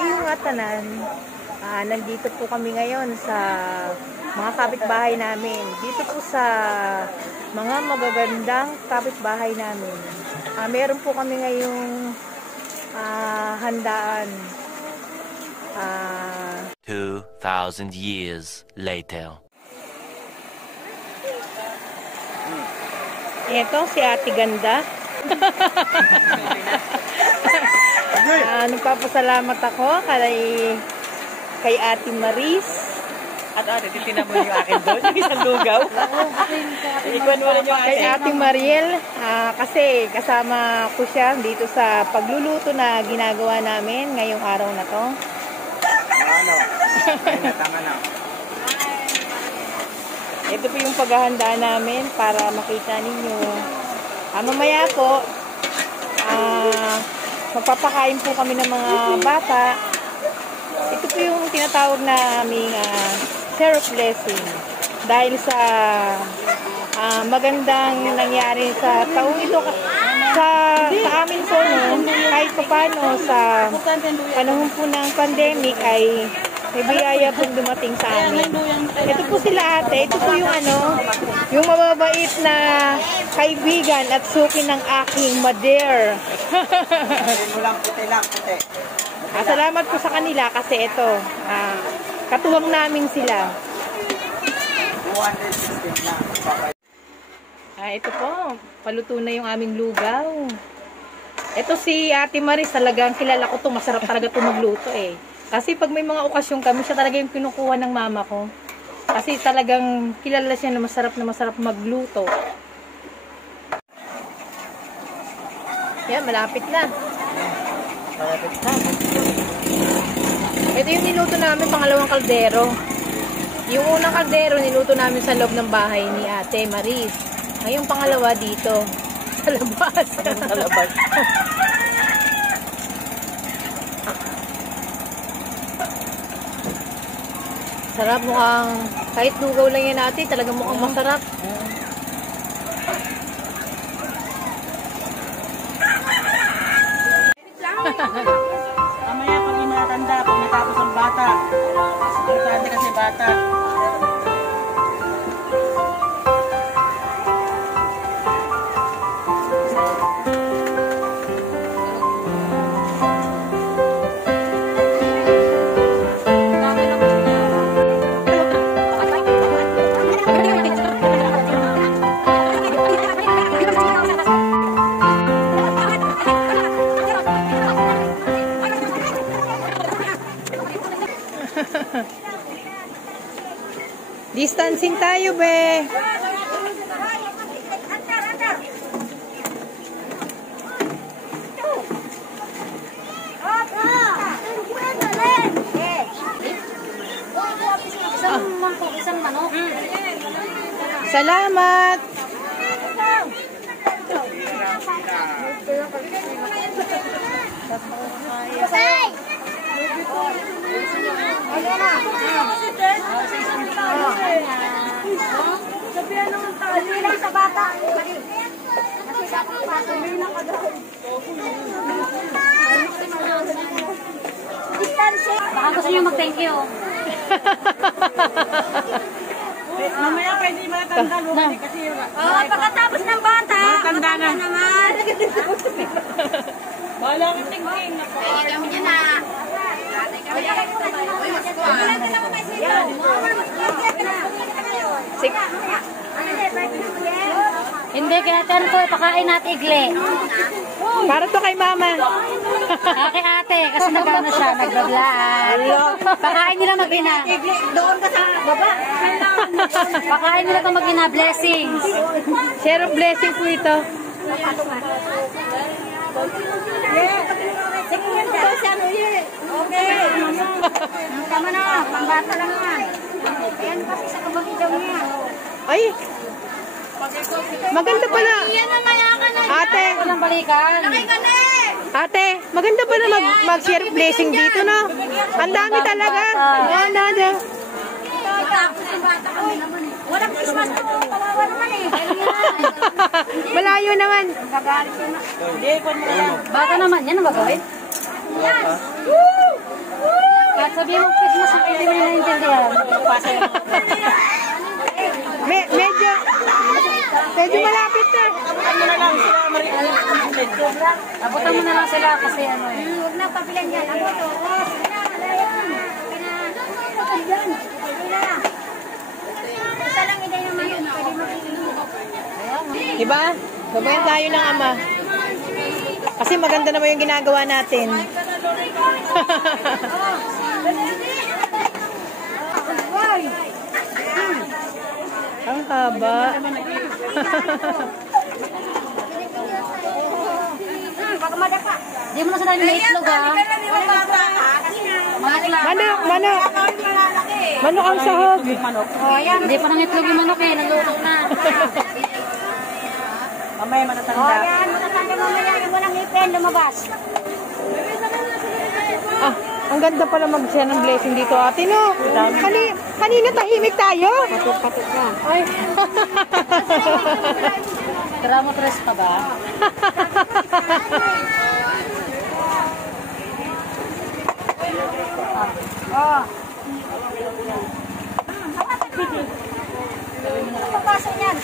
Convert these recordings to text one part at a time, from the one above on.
Maayong atanan. Nandito po kami ngayon sa mga kapitbahay namin. Dito po sa mga magagandang kapitbahay namin. Meron po kami ngayong handaan. 2,000 years later. Ito si Ate Ganda. Nagpapasalamat ako kay Ate Maris. At ate, titignan mo yung akin doon, yung isang lugaw. Ikuan mo rin yung Kay Ate Mariel, kasi kasama ko siya dito sa pagluluto na ginagawa namin ngayong araw na to. Tama na. Ito po yung paghahanda namin para makita ninyo. Mamaya po, magpapakain po kami ng mga bata. Ito po yung tinatawag na aming share of blessing. Dahil sa magandang nangyari sa taong ito, sa amin po, no, kahit paano sa panahon po ng pandemic ay may biyaya pong dumating sa amin. Ito po sila ate, ito po yung mababait na kaibigan at suki ng aking mother. Puti. Salamat po sa kanila kasi ito, katuwang namin sila. 216 na. Ito po, paluto na yung aming lugaw. Ito si Ate Maris, talagang kilala ko to, masarap talaga to magluto eh. Kasi pag may mga okasyon kami, siya talaga yung kinukuha ng mama ko. Kasi talagang kilala siya na masarap magluto. Yan, malapit na. Ito yung niluto namin, pangalawang kaldero. Yung unang kaldero, niluto namin sa loob ng bahay ni Ate Maris. Ngayong pangalawa dito, sa labas. Sa labas. Sarap, mukhang, kahit lugaw lang yan natin, talagang mukhang masarap. Mamaya pag imatanda, pag natapos ang bata. Importante kasi bata. Distancing tayo, be. Isang manok. Salamat. Sabihan naman tayo. Hindi sa bata. Baka gusto nyo mag-thank you. Mamaya pwede matanda lumali kasi yung... Pagkatapos ng bata. Matanda na. Naman. Wala kang tingking. Kami niya na. Hindi, kinatan ko, pakain natin igle. Para to kay mama. Kay ate, kasi nagkano siya, nagbablaan. Pakain nila mag-ina. Doon ka sa baba. Pakain nila ito mag-ina, blessings. Share of blessing po ito. Okay. Tama na, pambata lang yan. Ayan kasi sa kabagitaw niya. Ay, maganda pala. Ate, Walang balikan. ate, maganda pala mag-share of blessing dito, no? Ang dami talaga. Tapos yung bata kami naman eh. Walang Christmas to, kawawa naman eh. Malayo naman. Gagalit yun na. Bata naman, yan ang bagawin. Yan. ko rin naintindihan. Medyo malapit na. Abutan mo na lang sila kasi ano eh. Huwag na pabilan yan. Ako to. Isa lang hindi naman yun. Pwede makikita. Diba? Gabayan tayo ng Ama. Kasi maganda naman yung ginagawa natin. Ang haba. Baka madapa. Di mo na sila yung itlog ah. Manok. Manok ang sahog. Hindi pa nang itlog yung manok eh. Naluto na. Mamaya matatanda. O yan, matatanda mamaya. Yung walang ipin, lumabas. Ah, ang ganda pala mag-share ng blessing dito, ate, no? Kanina tahimik tayo. Patok na. Ay. Gramo tres pa ba? Papasok yan.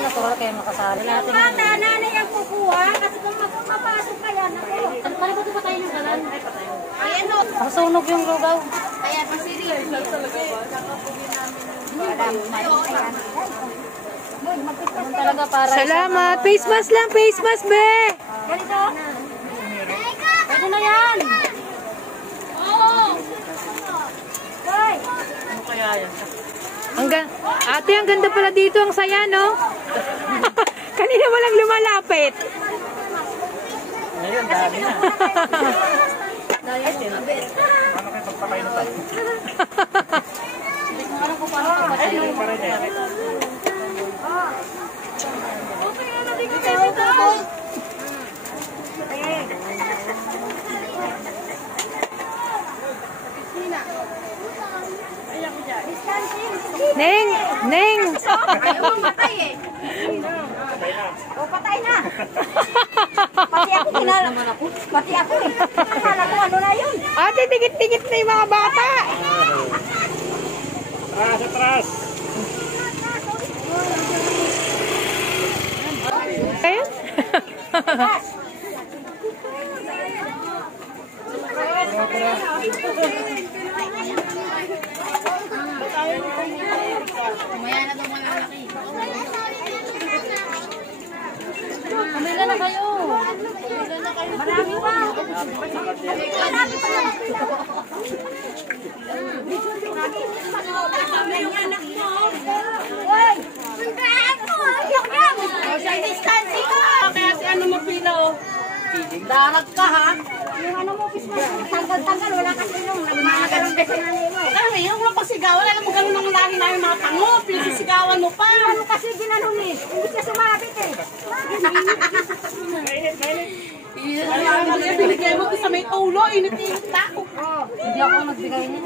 Natural kayo makasali. Bata, nanay ang kukuha. Kasi kung mapapasok ka yan, ako. Palibot ba tayo ng galan? Ayan o. Masunog yung lugaw. Ayan, masiri. Ganun talaga para Salamat. Face mask lang, face mask, be. Ganito. pwede na yan. Hoy. Ano kaya yan? Ate, ang ganda pala dito. Ang saya, no? Kanina walang lumalapit. Ngayon, dami na. Ano ko paano kapatid? Neng! Ayaw mo matay eh. O, patay na. Pati ako kinala. Pati ako eh. Akala ko ano na yun. Ate, tingit-tingit na yung mga bata. Atras! Ayun. Mamaya na daw malalaki. Pamila na kayo. Marami pa. Marami pa. Hoy! Puntaan mo! Ayok yan! Social distancing ko! Kaya si ano mapila oh. Darat ka ha? Yung ano mo, tanggal-tanggal, wala kasi nung nagmamagalang kasi nanay mo eh. Ay, yung walang pasigawan. Alam mo ganun ang lahi namin mga tango. Pinasisigawan mo pa. Ano kasi ginanon eh? Hindi siya sumabit eh. Binigay mo sa may ulo. Init-init na ako. Hindi ako nagbigay niya.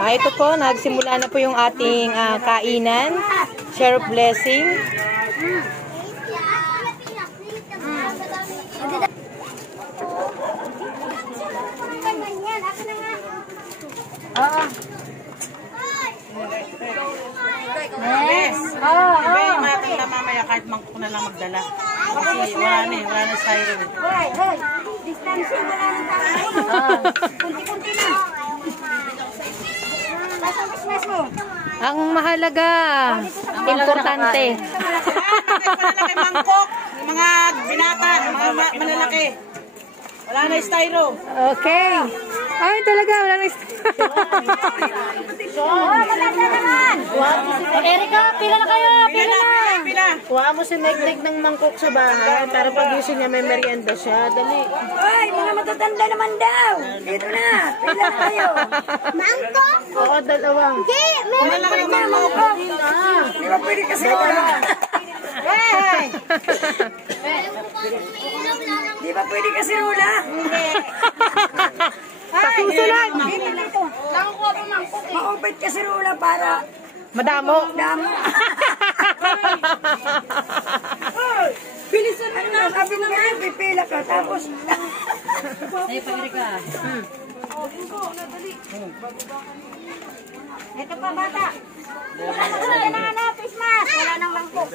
Ito po, nagsimula na po yung ating kainan. Share of blessing. Yes. Iba yung matanda mamaya kahit mangkok na lang magdala. Kasi wala na styro eh. Hoy, hoy. Distancing mo lang ng tao. Kunti-kunti na. Pasang business mo. Ang mahalaga, importante. Malalaki mangkok. Yung mga binata, mga malalaki. Wala na styro. Okay. Ay, talaga, wala nang Oh, maganda naman. Erika, pila na kayo. Pila na, pila. Kuha mo si Nek-Nek ng mangkok sa bahay para pag-gising niya may merienda siya. Dali. Hoy, mga matatanda naman daw. Dito na. Pila kayo. Mangkok? Oo, dalawang. Hindi, meron pa rin na mangkok. Di ba pwede kasi wala? Hey! Di ba pwede kasi wala? Hindi. Sa susunod. Dito. Nakukuha pa mangkok eh. Maupit kasi wala para Madamo. damo. Bilisan mo na. Sabi mo ngayon, pipila ka. Tapos, Ay, pagkiri ka. ito pa bata. Wala na nga na, Christmas. Wala nang mangkok.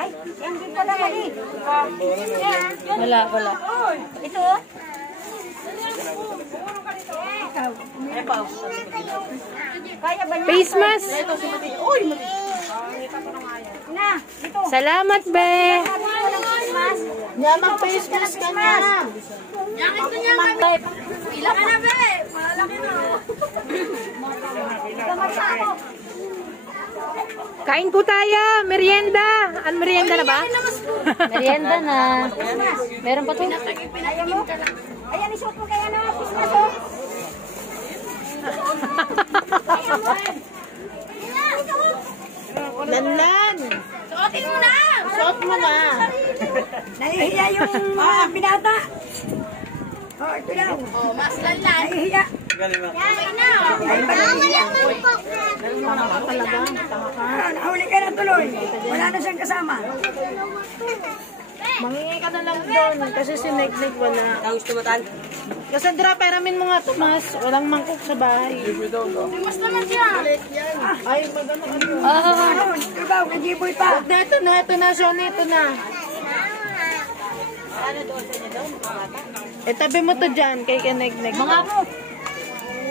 Ay, yan din pala mali. Wala. Ito. Kaya ba niya? Face mask. Na, ito. Salamat, be. Sabi ko ng Christmas. Nga mag-face mask ka na. Ilang ka na, be? Malaki na. Kamasa ako. Kain po tayo. Merienda. Ano merienda na ba? Merienda na. Meron pa to? Ayaw mo? Ayan, isuot mo kaya na. Christmas, oh. Ayaw mo. Lanlan. Suotin mo na! Suot mo na. Nahihiya yung mga binata. Oh, ito lang. Oh, mas lanlan. Nahihiya. Okay na. Nahuli ka na tuloy. Wala na siyang kasama. Mangingi ka na lang doon. Kasi si Nek wala. Ang gusto mo tan? Cassandra, peramin mo nga, Tomas. Walang mangkok sa bahay. Mas naman siya. Ay, magano ka doon. Ano? Ikaw, nagiboy pa. Ito na, Sean. Ito na. Tabi mo to dyan, kay Kenegnek. Mga po.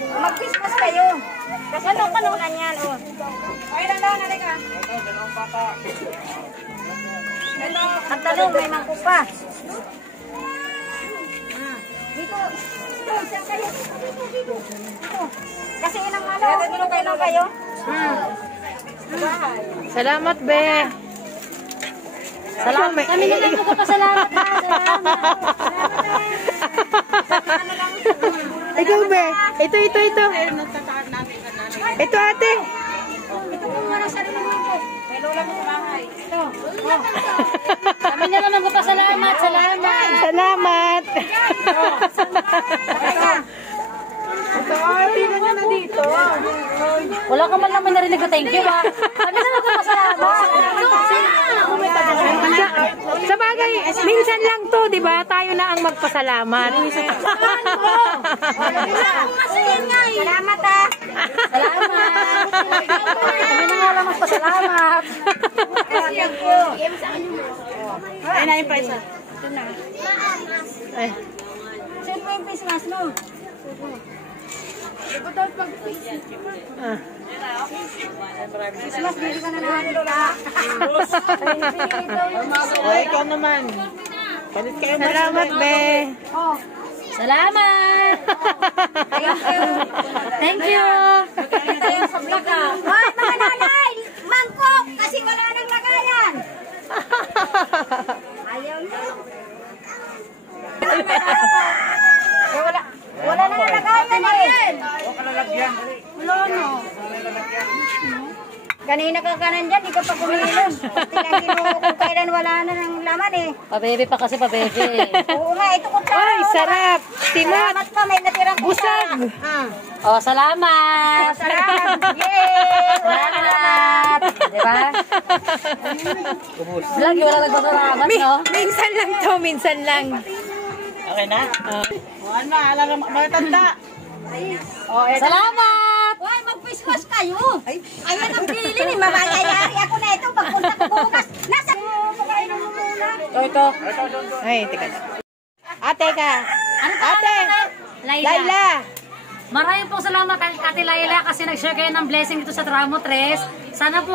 Mag-Christmas kayo. Kasi anong kanunan yan, oh. Ay, dandahan, halika. At talong, may mangkok pa. Dito. Dito, saan kayo? Dito. Kasi inang ano, inom kayo. Salamat, be. Salamat. Kami na lang magpapasalamat ha. Salamat. Ikaw, be. Ito. Ito, ate. Ito po muna sa rin ng mangkok. May lola mo sa bahay. Ito. Kami na lang magpapasalamat. Salamat. Salamat. Halika. Ito, ate. Ganyan na dito. Wala ka man lang may narinig na thank you ha. Kami na lang magpapasalamat. Sa bagay, minsan lang to, di ba? Tayo na ang magpasalamat. Salamat ha. Salamat. Kami na nga lang magpasalamat. Thank you. Ay, na yung price. Ay. Siyempre yung Christmas mo. Ah. Christmas, bili ka na naman lola. Ay, ikaw naman. Palit kayo. Salamat, be. Oh. Salamat. Thank you. Sa vlog ka. Hoy, mga nanay! Mangkok! Kasi wala nang lagayan! Ayaw niyo. Wala nang lagayan eh. Wala no. Kanina ka nandyan, di ka pa kumilos. Tinangin mo kung kailan wala na ng laman eh. Pabebe pa kasi pabebe. Oo nga, ito ko Ay, sarap. Timot. Salamat pa, may natirang Busag. Oh, salamat. Salamat! Yay! Salamat. Diba? Lagi wala nagpapasalamat, no? Minsan lang to, minsan lang. Okay na? Ano na, alam mo, matanda. Salamat. Hoy, mag-Christmas kayo! Ayan ang pili ni Mamayayari ako na ito. Pagpunta ko bukas, nasa pagkainan mo muna. Ito. Ay, teka lang. Ate ka. Ate. Laila. Laila. Maraming pong salamat Ate Laila kasi nag-share kayo ng blessing dito sa Tramo 3. Sana po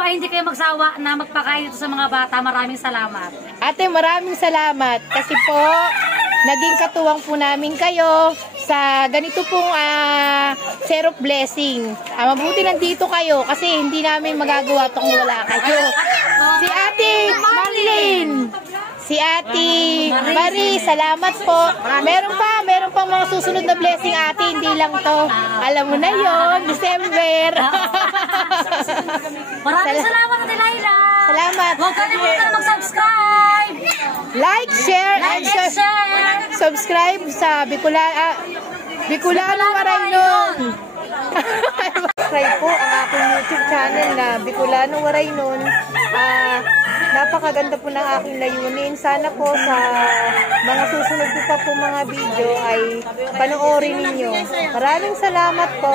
ay hindi kayo magsawa na magpakain dito sa mga bata. Maraming salamat. Ate, maraming salamat kasi po naging katuwang po namin kayo sa ganito pong syrup blessing. Mabuti nandito kayo kasi hindi namin magagawa ito kung wala kayo. Si Ate Marlene, si Ate Marie, salamat po. Meron pang mga susunod na blessing, Ate, hindi lang to. Alam mo na yon, December. Maraming salamat Ate Laila. Salamat. Huwag kalimutan mag-subscribe. Like, share, and subscribe sa Bicolano Araynon. subscribe po ang aking YouTube channel na Bicolano Waray nun. Napakaganda po ng aking layunin. Sana po sa mga susunod ko pa po mga video ay panoorin ninyo. Maraming salamat po.